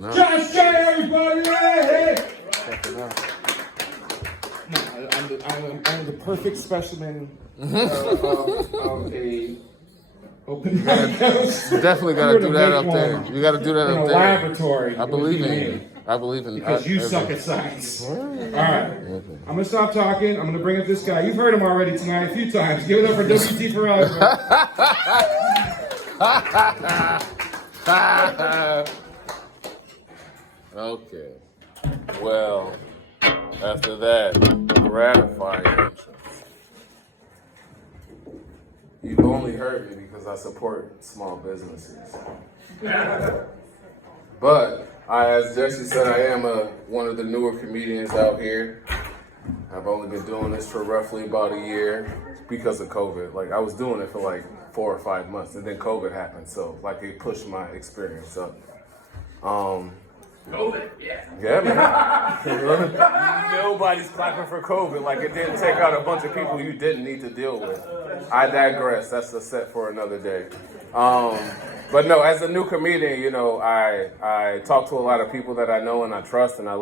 Fucking up. Josh J, everybody! Hey! Fucking up. I'm the perfect specimen of a open You definitely got to do that up there. You got to do that in up a there. laboratory. I believe in you. I believe in Because you suck at science. All right. I'm going to stop talking. I'm going to bring up this guy. You've heard him already tonight a few times. Give it up for WT Ferrari. Okay. Well, after that gratifying entrance, you've only heard me because I support small businesses. But as Jesse said, I am one of the newer comedians out here. I've only been doing this for roughly about a year because of COVID. Like, I was doing it for like 4 or 5 months, and then COVID happened, so like it pushed my experience up. COVID, yeah. Yeah, man. Nobody's clapping for COVID. Like, it didn't take out a bunch of people you didn't need to deal with. I digress. That's a set for another day. But no, as a new comedian, you know, I talk to a lot of people that I know and I trust, and I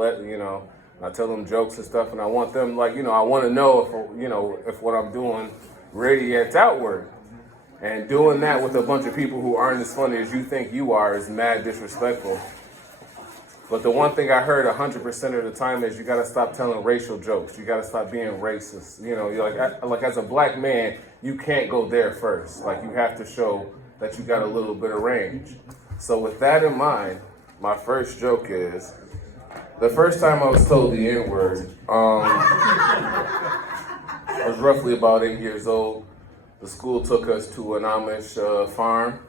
tell them jokes and stuff, and I want them, like, you know, I want to know if what I'm doing radiates outward. And doing that with a bunch of people who aren't as funny as you think you are is mad disrespectful. But the one thing I heard 100% of the time is you got to stop telling racial jokes. You got to stop being racist. You know, you're like as a black man, you can't go there first. Like, you have to show that you got a little bit of range. So with that in mind, my first joke is, the first time I was told the N-word, I was roughly about 8 years old. The school took us to an Amish farm.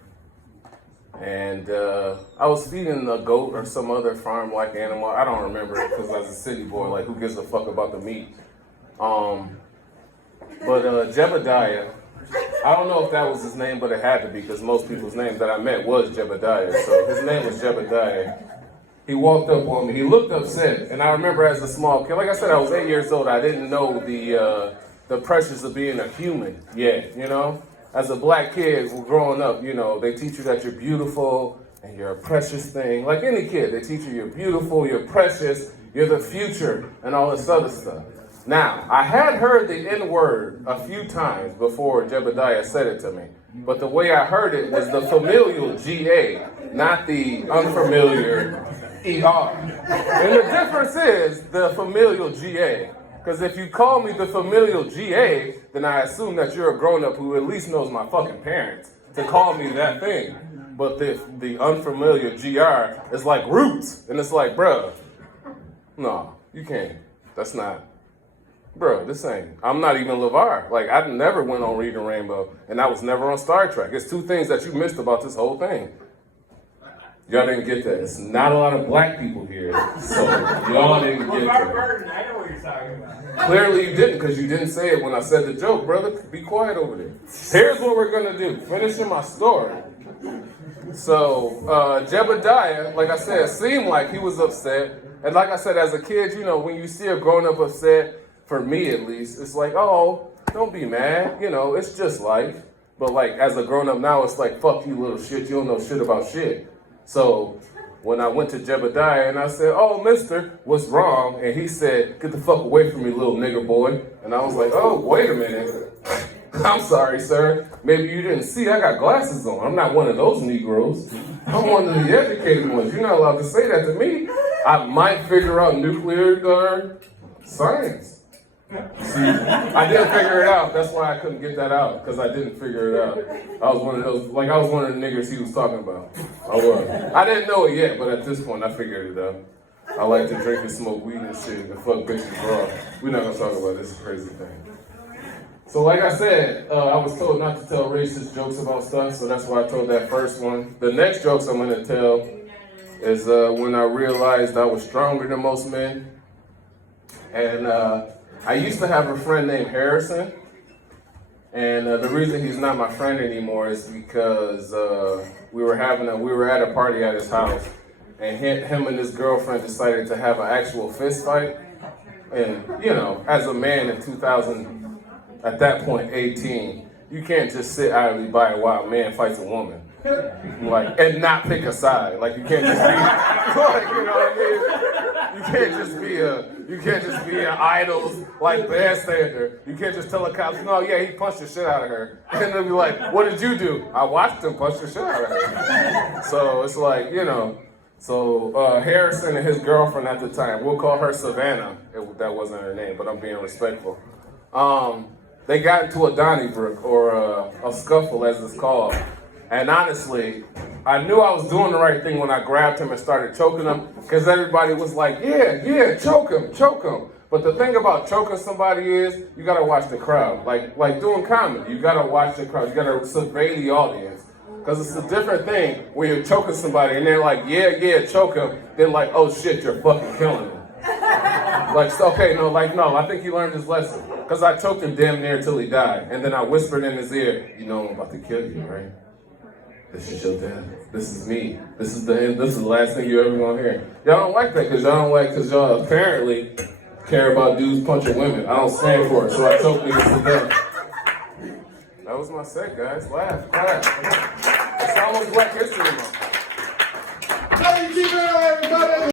And I was feeding a goat or some other farm-like animal. I don't remember because I was a city boy. Like, who gives a fuck about the meat? But Jebediah, I don't know if that was his name, but it had to be because most people's names that I met was Jebediah. So his name was Jebediah. He walked up on me. He looked upset. And I remember as a small kid, like I said, I was 8 years old. I didn't know the pressures of being a human yet, you know? As a black kid growing up, you know, they teach you that you're beautiful and you're a precious thing. Like any kid, they teach you you're beautiful, you're precious, you're the future, and all this other stuff. Now, I had heard the N-word a few times before Jebediah said it to me, but the way I heard it was the familial G-A, not the unfamiliar E-R. And the difference is the familial G-A. Because if you call me the familial GA, then I assume that you're a grown-up who at least knows my fucking parents to call me that thing. But the unfamiliar GR is like roots. And it's like, bruh, no, you can't. That's not, bruh, this ain't. I'm not even LeVar. Like, I never went on Reading Rainbow, and I was never on Star Trek. It's two things that you missed about this whole thing. Y'all didn't get that. It's not a lot of black people here, so y'all didn't get that. Burton, I know what you're talking about. Clearly you didn't, because you didn't say it when I said the joke, brother. Be quiet over there. Here's what we're gonna do. Finishing my story. So, Jebediah, like I said, seemed like he was upset. And like I said, as a kid, you know, when you see a grown-up upset, for me at least, it's like, oh, don't be mad. You know, it's just life. But like, as a grown-up now, it's like, fuck you, little shit. You don't know shit about shit. So when I went to Jebediah and I said, oh, mister, what's wrong? And he said, get the fuck away from me, little nigger boy. And I was like, oh, wait a minute. I'm sorry, sir. Maybe you didn't see, I got glasses on. I'm not one of those Negroes. I'm one of the educated ones. You're not allowed to say that to me. I might figure out nuclear science. See, I didn't figure it out. That's why I couldn't get that out, because I didn't figure it out. I was one of those, like, I was one of the niggers he was talking about. I was. I didn't know it yet, but at this point, I figured it out. I like to drink and smoke weed and shit and fuck bitches raw. We're not gonna talk about this crazy thing. So like I said, I was told not to tell racist jokes about stuff, so that's why I told that first one. The next jokes I'm gonna tell is when I realized I was stronger than most men. And I used to have a friend named Harrison, and the reason he's not my friend anymore is because we were at a party at his house, and him and his girlfriend decided to have an actual fist fight. And you know, as a man in 2000, at that point 18, you can't just sit idly by while a man fights a woman. Like, and not pick a side. Like, you can't just be, like, you know what I mean? You can't just be an idol's, like, bystander. You can't just tell the cops, no, yeah, he punched the shit out of her. And they'll be like, what did you do? I watched him punch the shit out of her. So it's like, you know, so Harrison and his girlfriend at the time, we'll call her Savannah. That wasn't her name, but I'm being respectful. They got into a Donnybrook, or a scuffle as it's called. And honestly, I knew I was doing the right thing when I grabbed him and started choking him, because everybody was like, yeah, choke him. But the thing about choking somebody is, you gotta watch the crowd. Like doing comedy, you gotta watch the crowd. You gotta survey the audience. Because it's a different thing when you're choking somebody and they're like, yeah, choke him. Then like, oh shit, you're fucking killing him. Like, okay, no, I think he learned his lesson. Because I choked him damn near till he died. And then I whispered in his ear, you know I'm about to kill you, right? This is your death. This is me. This is the end. This is the last thing you're ever gonna hear. Y'all don't like that because y'all apparently care about dudes punching women. I don't stand for it, so I choked niggas to death. That was my set, guys. Laugh, clap. It's almost Black History Month. How you keep it, everybody?